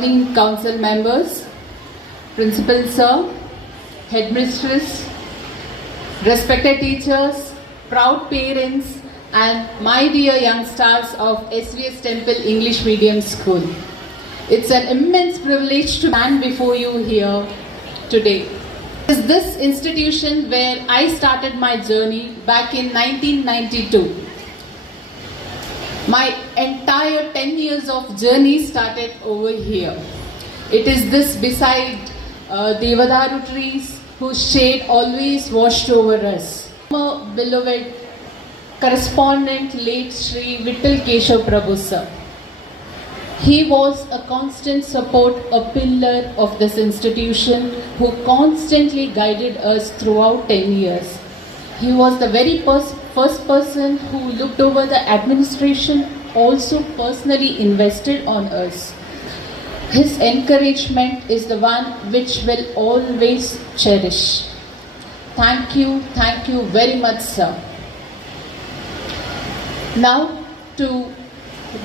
Morning council members, principal sir, headmistress, respected teachers, proud parents, and my dear youngsters of SVS Temple English Medium School. It's an immense privilege to stand before you here today. It is this institution where I started my journey back in 1992. My entire 10 years of journey started over here. It is this beside Devadaru trees whose shade always washed over us. My beloved correspondent late Shri Vittal Keshav Prabhu sir. He was a constant support, a pillar of this institution who constantly guided us throughout 10 years. He was the very first person who looked over the administration, also personally invested on us. His encouragement is the one which will always cherish. Thank you very much, sir. Now, to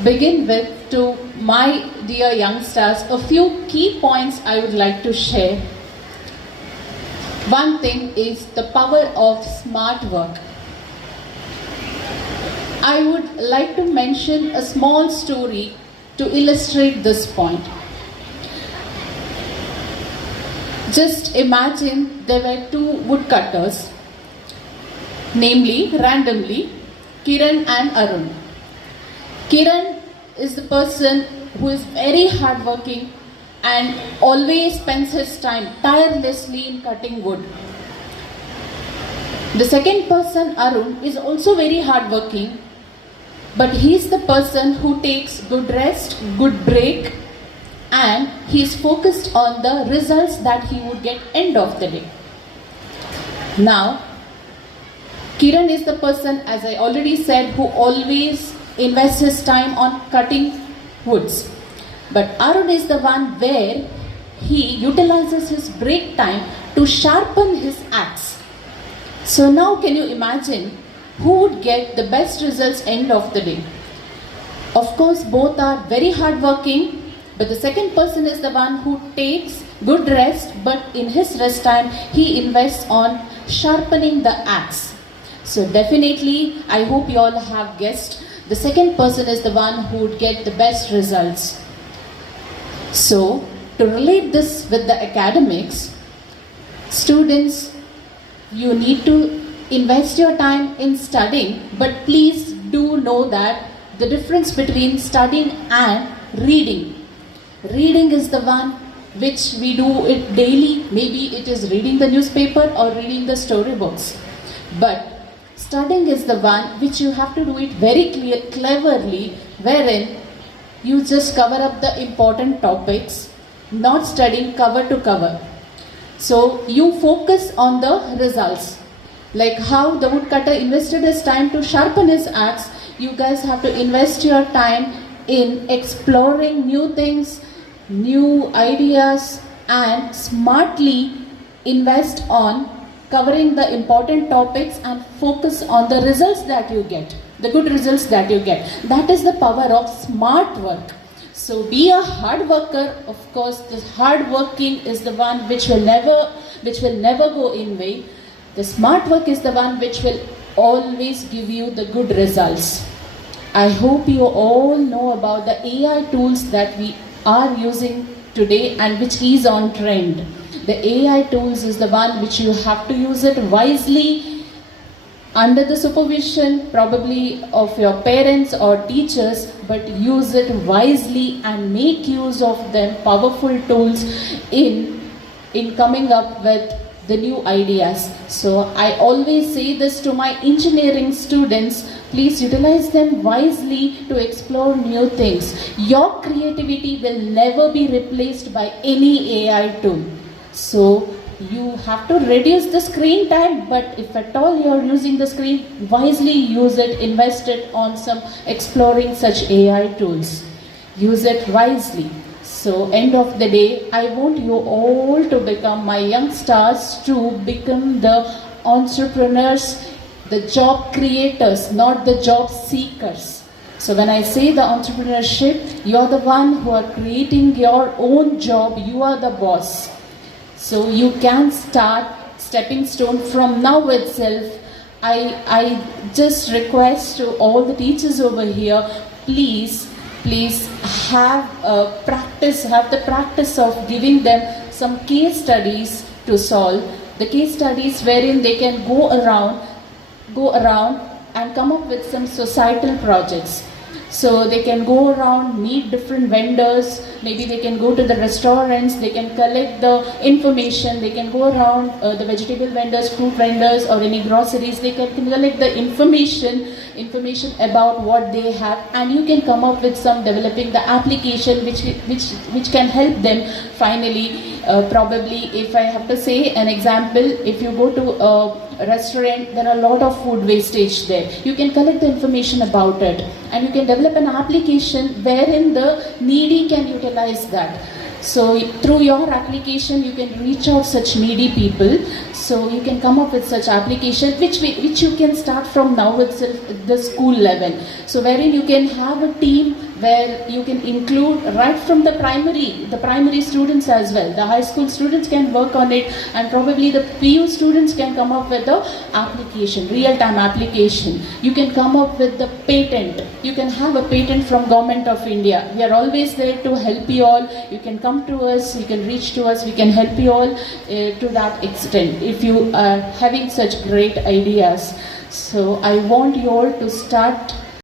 begin with, to my dear youngsters, a few key points I would like to share. One thing is the power of smart work. I would like to mention a small story to illustrate this point. Just imagine there were two woodcutters, namely, randomly, Kiran and Arun. Kiran is the person who is very hardworking and always spends his time tirelessly in cutting wood. The second person, Arun, is also very hardworking, but he is the person who takes good rest, good break, and he is focused on the results that he would get end of the day. Now, Kiran is the person, as I already said, who always invests his time on cutting woods. But Arun is the one where he utilizes his break time to sharpen his axe. So now can you imagine who would get the best results end of the day? Of course, both are very hardworking, but the second person is the one who takes good rest, but in his rest time, he invests on sharpening the axe. So definitely, I hope you all have guessed, the second person is the one who would get the best results. So, to relate this with the academics, students, you need to invest your time in studying, but please do know that the difference between studying and reading. Reading is the one which we do it daily. Maybe it is reading the newspaper or reading the storybooks. But studying is the one which you have to do it very cleverly, wherein you just cover up the important topics, not studying cover to cover. So you focus on the results. Like how the woodcutter invested his time to sharpen his axe, you guys have to invest your time in exploring new things, new ideas, and smartly invest on covering the important topics and focus on the results that you get, the good results that you get. That is the power of smart work. So be a hard worker. Of course, this hard working is the one which will never go in vain. The smart work is the one which will always give you the good results. I hope you all know about the AI tools that we are using today and which is on trend. The AI tools is the one which you have to use it wisely under the supervision probably of your parents or teachers, but use it wisely and make use of them, powerful tools in coming up with the new ideas. So I always say this to my engineering students, please utilize them wisely to explore new things. Your creativity will never be replaced by any AI tool. So you have to reduce the screen time, but if at all you are using the screen, wisely use it, invest it on some exploring such AI tools. Use it wisely. So end of the day, I want you all to become my youngsters, to become the entrepreneurs, the job creators, not the job seekers. So when I say the entrepreneurship, you're the one who are creating your own job, you are the boss. So you can start stepping stone from now itself. I just request to all the teachers over here, please have the practice of giving them some case studies to solve. The case studies wherein they can go around and come up with some societal projects. So they can go around, meet different vendors, maybe they can go to the restaurants, they can collect the information, they can go around the vegetable vendors, fruit vendors or any groceries, they can collect the information about what they have, and you can come up with some developing the application which can help them finally. Probably if I have to say an example, if you go to a restaurant, there are a lot of food wastage there. You can collect the information about it and you can develop an application wherein the needy can utilize that. So through your application you can reach out such needy people. So you can come up with such application which you can start from now itself at the school level. So wherein you can have a team where you can include right from the primary students as well. The high school students can work on it, and probably the PU students can come up with the application, real-time application. You can come up with the patent. You can have a patent from Government of India. We are always there to help you all. You can come to us, you can reach to us, we can help you all to that extent if you are having such great ideas. So I want you all to start